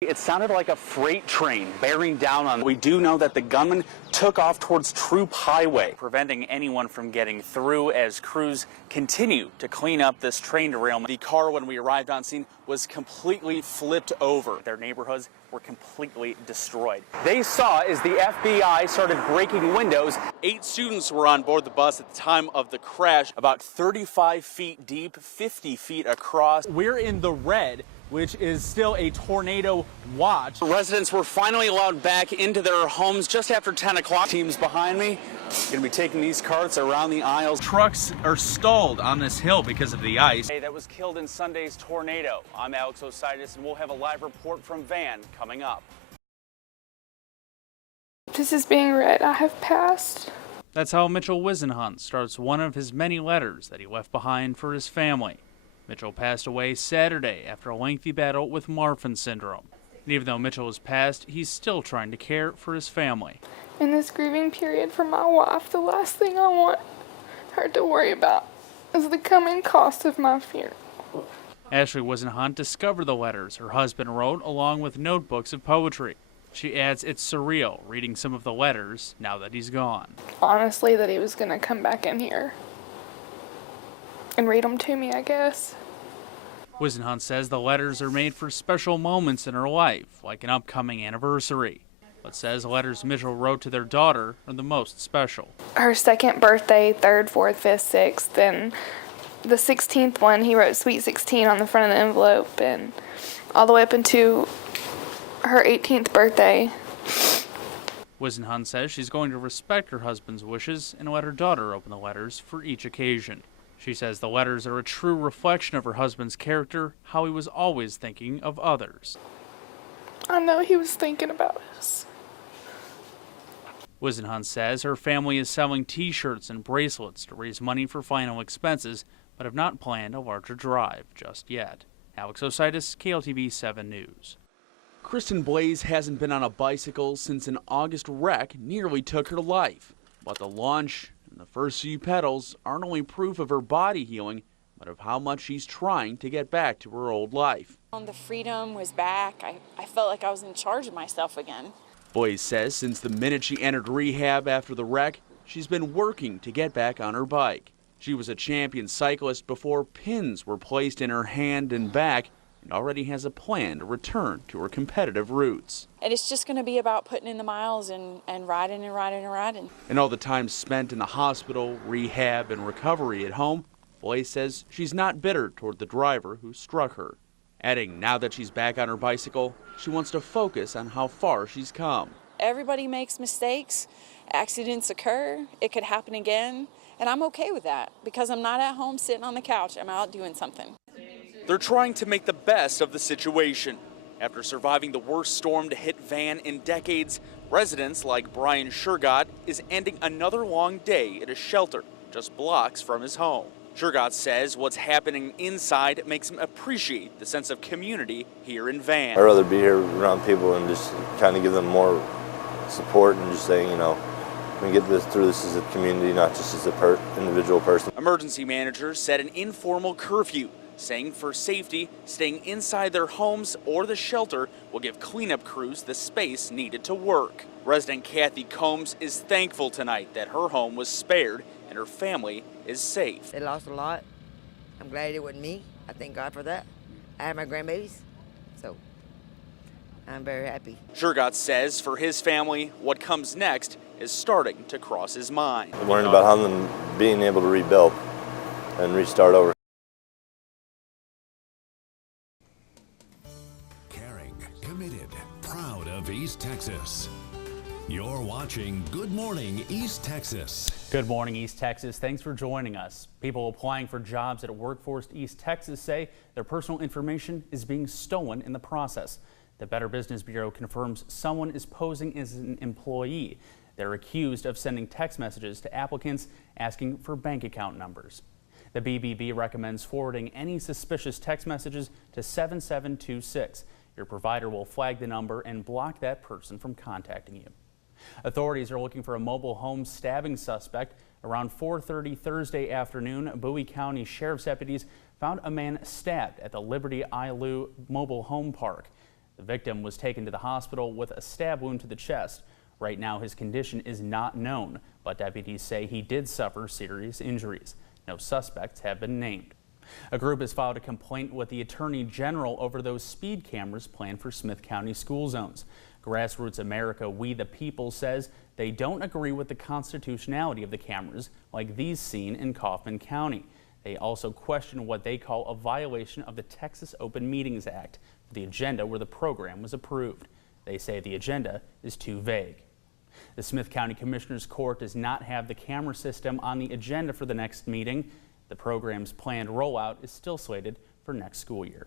It sounded like a freight train bearing down on. We do know that the gunman took off towards Troop Highway, preventing anyone from getting through as crews continue to clean up this train derailment. The car, when we arrived on scene, was completely flipped over. Their neighborhoods were completely destroyed. They saw as the FBI started breaking windows. 8 students were on board the bus at the time of the crash, about 35 feet deep, 50 feet across. We're in the red, which is still a tornado watch. Residents were finally allowed back into their homes just after 10 o'clock. Teams behind me going to be taking these carts around the aisles. Trucks are stalled on this hill because of the ice. That was killed in Sunday's tornado. I'm Alex Osiadacz, and we'll have a live report from Van coming up. This is being read. I have passed. That's how Mitchell Wisenhunt starts one of his many letters that he left behind for his family. Mitchell passed away Saturday after a lengthy battle with Marfan syndrome. And even though Mitchell has passed, he's still trying to care for his family. In this grieving period for my wife, the last thing I want her to worry about is the coming cost of my funeral. Ashley Wisenhunt discovered the letters her husband wrote along with notebooks of poetry. She adds it's surreal reading some of the letters now that he's gone. Honestly, that he was going to come back in here and read them to me, I guess. Wisenhunt says the letters are made for special moments in her life, like an upcoming anniversary, but says letters Mitchell wrote to their daughter are the most special. Her second birthday, 3rd, 4th, 5th, 6th, and the 16th one, he wrote Sweet 16 on the front of the envelope, and all the way up into her 18th birthday. Wisenhunt says she's going to respect her husband's wishes and let her daughter open the letters for each occasion. She says the letters are a true reflection of her husband's character, how he was always thinking of others. I know he was thinking about us. Wisenhunt says her family is selling T-shirts and bracelets to raise money for final expenses, but have not planned a larger drive just yet. Alex Osiadacz, KLTV 7 News. Kristen Blaze hasn't been on a bicycle since an August wreck nearly took her life. But the launch and the first few pedals aren't only proof of her body healing, but of how much she's trying to get back to her old life. The freedom was back. I felt like I was in charge of myself again. Blaze says since the minute she entered rehab after the wreck, she's been working to get back on her bike. She was a champion cyclist before pins were placed in her hand and back, and already has a plan to return to her competitive roots. And it's just going to be about putting in the miles and riding and riding and riding. And all the time spent in the hospital, rehab, and recovery at home, Blaze says she's not bitter toward the driver who struck her. Adding, now that she's back on her bicycle, she wants to focus on how far she's come. Everybody makes mistakes. Accidents occur. It could happen again. And I'm okay with that because I'm not at home sitting on the couch. I'm out doing something. They're trying to make the best of the situation. After surviving the worst storm to hit Van in decades, residents like Brian Shergott is ending another long day at a shelter just blocks from his home. Shergott says what's happening inside makes him appreciate the sense of community here in Van. I'd rather be here around people and just kind of give them more support and just saying, you know, we get through this as a community, not just as a individual person. Emergency managers set an informal curfew, saying for safety, staying inside their homes or the shelter will give cleanup crews the space needed to work. Resident Kathy Combs is thankful tonight that her home was spared and her family is safe. They lost a lot. I'm glad it wasn't me. I thank God for that. I have my grandbabies, so I'm very happy. Shergott says for his family, what comes next is starting to cross his mind. Learning about how them being able to rebuild and restart over. Caring, committed, proud of East Texas. You're watching Good Morning East Texas. Good morning, East Texas. Thanks for joining us. People applying for jobs at Workforce East Texas say their personal information is being stolen in the process. The Better Business Bureau confirms someone is posing as an employee. They're accused of sending text messages to applicants asking for bank account numbers. The BBB recommends forwarding any suspicious text messages to 7726. Your provider will flag the number and block that person from contacting you. Authorities are looking for a mobile home stabbing suspect. Around 4:30 Thursday afternoon, Bowie County Sheriff's deputies found a man stabbed at the Liberty Ilu Mobile Home Park. The victim was taken to the hospital with a stab wound to the chest. Right now, his condition is not known, but deputies say he did suffer serious injuries. No suspects have been named. A group has filed a complaint with the Attorney General over those speed cameras planned for Smith County school zones. Grassroots America We the People says they don't agree with the constitutionality of the cameras like these seen in Kaufman County. They also question what they call a violation of the Texas Open Meetings Act for the agenda where the program was approved. They say the agenda is too vague. The Smith County Commissioner's Court does not have the camera system on the agenda for the next meeting. The program's planned rollout is still slated for next school year.